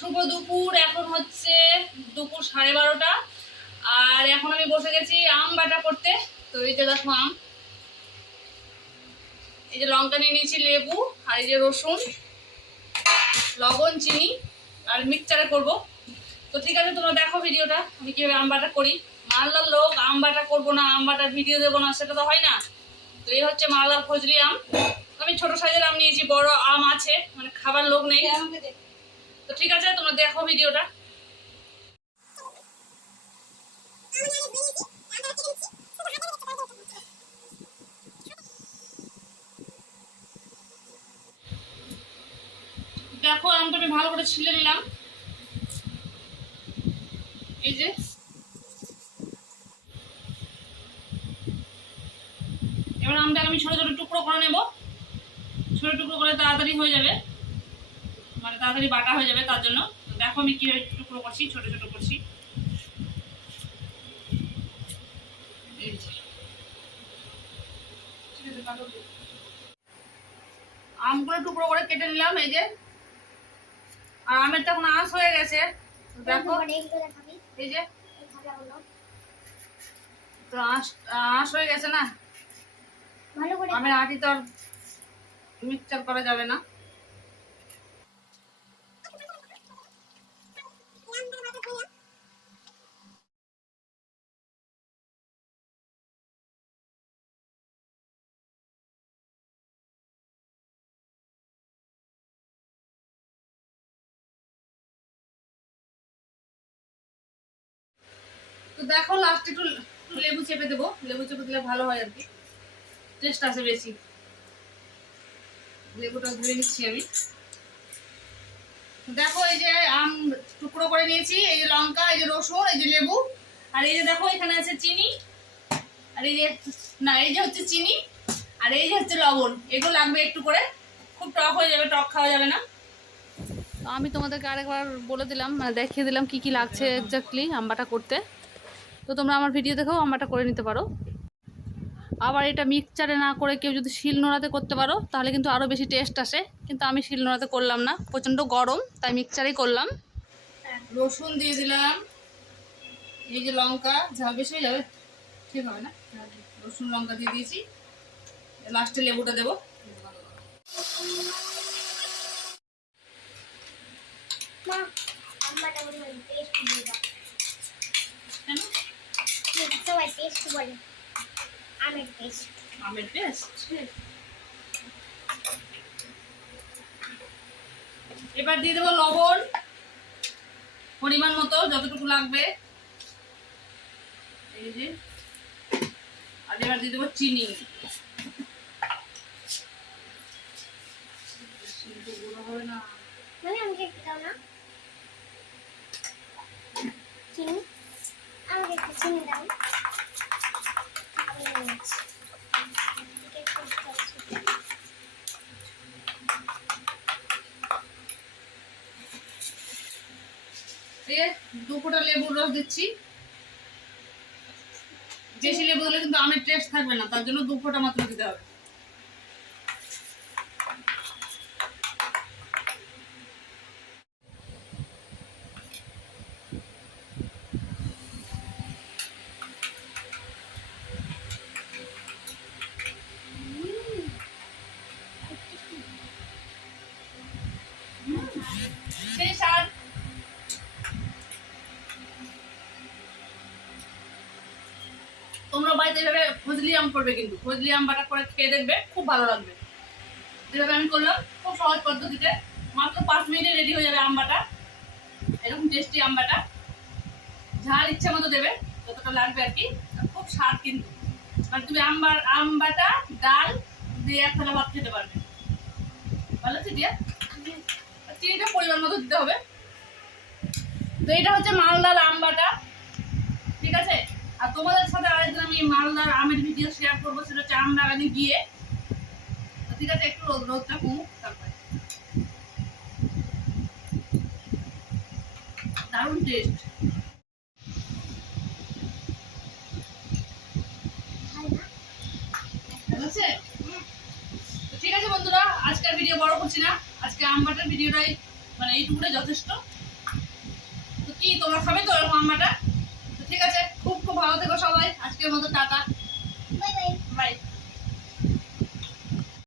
শুভ দুপুর, এখন হচ্ছে দুপুর সাড়ে বারোটা। আর এখন আমি বসে গেছি আম বাটা করতে। তো এই যে দেখো আম। এই যে লঙ্কা নিয়ে নিয়েছি, লেবু আর এই যে রসুন, লবণ, চিনি আর মিক্সচারে করব। তো ঠিক আছে, তোমরা দেখো ভিডিওটা, আমি কীভাবে আম বাটা করি। মালদার লোক আম বাটা করব না, আম বাটার ভিডিও দেবো না, সেটা তো হয় না। তো এই হচ্ছে মালদার ফজলি আম। আমি ছোট সাইজের আম নিয়েছি, বড় আম আছে মানে খাবার লোক নেই। তো ঠিক আছে, তোমরা দেখো ভিডিওটা। দেখো, আমটা আমি ভালো করে ছিলে নিলাম। এই যে। এবার আমটাকে আমি ছোট ছোট টুকরো করে নেব। ছোট টুকরো করে তাড়াতাড়ি হয়ে যাবে। মানে তাড়াতাড়ি বাটা হয়ে যাবে তার জন্য। দেখো আমি কীভাবে টুকরো করছি ছোট ছোট করছি। টুকরো করে কেটে নিলাম এই যে। আর আমের তখন আঁশ হয়ে গেছে। দেখো। এই যে। তো আঁশ আঁশ হয়ে গেছে না? আমের আটি তো আর মিক্সচার করা যাবে না। তো দেখো লাস্টে একটু লেবু চেপে দেবো। লেবু চেপে দিলে ভালো হয় আর কি। টেস্ট আসে বেশি। লেবুটা ধুয়ে নিচ্ছি আমি। দেখো এই যে আম টুকরো করে নিয়েছি, এই যে লঙ্কা, এই যে রসুন, এই যে লেবু, আর এই যে দেখো এখানে আছে চিনি, আর এই যে না, এই যে হচ্ছে চিনি, আর এই যে হচ্ছে লবণ। এগুলো লাগবে একটু করে। খুব টক হয়ে যাবে, টক খাওয়া যাবে না। তো আমি তোমাদেরকে আরেকবার বলে দিলাম মানে দেখিয়ে দিলাম কি কি লাগছে এক্স্যাক্টলি আম্বাটা করতে। তো তোমরা আমার ভিডিও দেখেও আম্বাটা করে নিতে পারো। আবার এটা মিক্সচারে না করে কেউ যদি শিল নোড়াতে করতে পারো তাহলে কিন্তু আরও বেশি টেস্ট আসে। কিন্তু আমি শিল নোড়াতে করলাম না প্রচণ্ড গরম তাই মিক্সচারেই করলাম। রসুন দিয়ে দিলাম এই যে লঙ্কা ঝাল বেশি হয়ে যাবে ঠিক হবে না? রসুন লঙ্কা দিয়ে দিয়েছি। লাস্টে লেবুটা দেবো। কেন? সবাই টেস্ট বলে আমের টেস্ট আমের পেস্ট এবার দিয়ে দেবো লবণ পরিমাণ মতো যতটুকু লাগবে। এই যে। আর এবার দিয়ে দেবো চিনি। হবে না। মানে আমাকে একটু দাও না। চিনি? আমাকে একটু চিনি দাও আমি নিয়ে নিচ্ছি। আমাকে একটু দাও চিনি। এই দু ফোঁটা লেবুর রস দিচ্ছি। বেশি লেবু দিলে কিন্তু আমের টেস্ট থাকবে না, তার জন্য দু ফোঁটা মাত্র দিতে হবে সেই স্বাদ তোমরা বাড়িতে এভাবে ফজলি আম করবে কিন্তু ফজলি আম বাটা করে খেয়ে দেখবে খুব ভালো লাগবে। যেভাবে আমি করলাম, খুব সহজ পদ্ধতিতে, মাত্র পাঁচ মিনিটে রেডি হয়ে যাবে আম বাটা। এরকম টেস্টি আম বাটা। ঝাল ইচ্ছা মতো দেবে, যতটা লাগবে আর কি খুব স্বাদ কিন্তু। মানে তুমি আম বা- আম বাটা, ডাল দিয়ে এক থালা ভাত খেতে পারবে। ভালো আছে দিয়া? চিনিটা পরিমাণ মতো দিতে হবে। তো এটা হচ্ছে মালদার আম বাটা। ঠিক আছে? আর তোমাদের সাথে আরেকদিন আমি মালদার আমের ভিডিও শেয়ার করব, সেটা হচ্ছে বাগানে গিয়ে। ঠিক আছে, একটু রোদ রোদটা কমুক, তারপরে। টেস্ট ঠিক আছে বন্ধুরা, আজকের ভিডিও বড় করছি না। আজকে আম বাটার ভিডিওটাই মানে এইটুকুটাই যথেষ্ট। তো কি, তোমরা খাবে তো এরকম আম্মাটা তো ঠিক আছে? খুব খুব ভালো থেকো সবাই। আজকের মতো টাটা। Bye bye bye